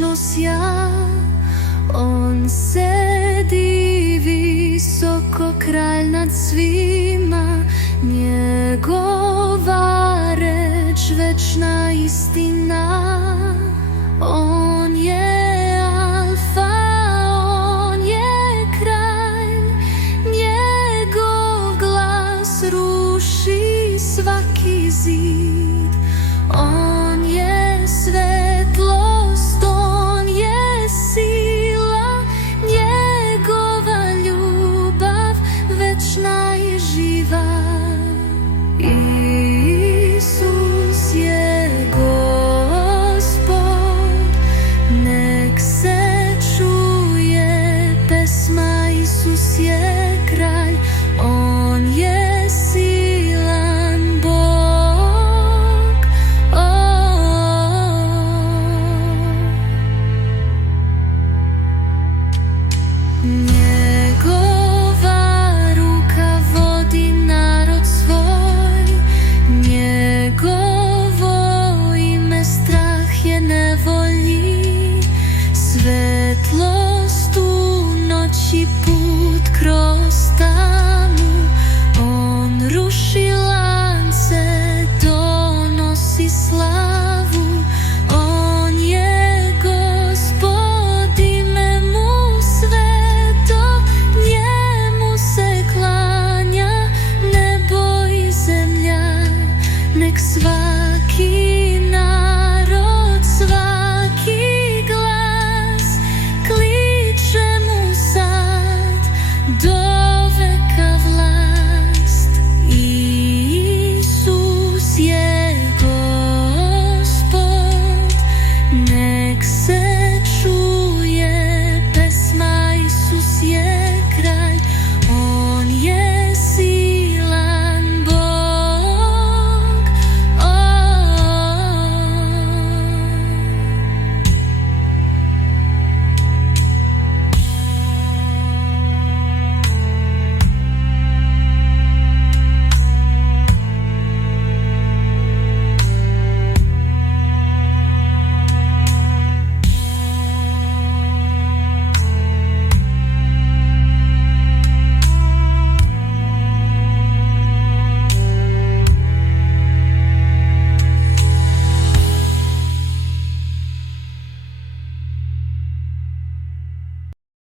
vječno sja. On sedi visoko, kralj nad svima, njegova reč večna istina. On je alfa, on je kralj, njegov glas ruši svaki zid. On je svetlost, on je sila, njegova ljubav večna i živa. Isus je Gospod, nek se čuje pesma. Isus je kralj, on je silan Bog. Njegova ruka vodi narod svoj, njegovo ime strah je nevolji. Svetlost u noći put kroz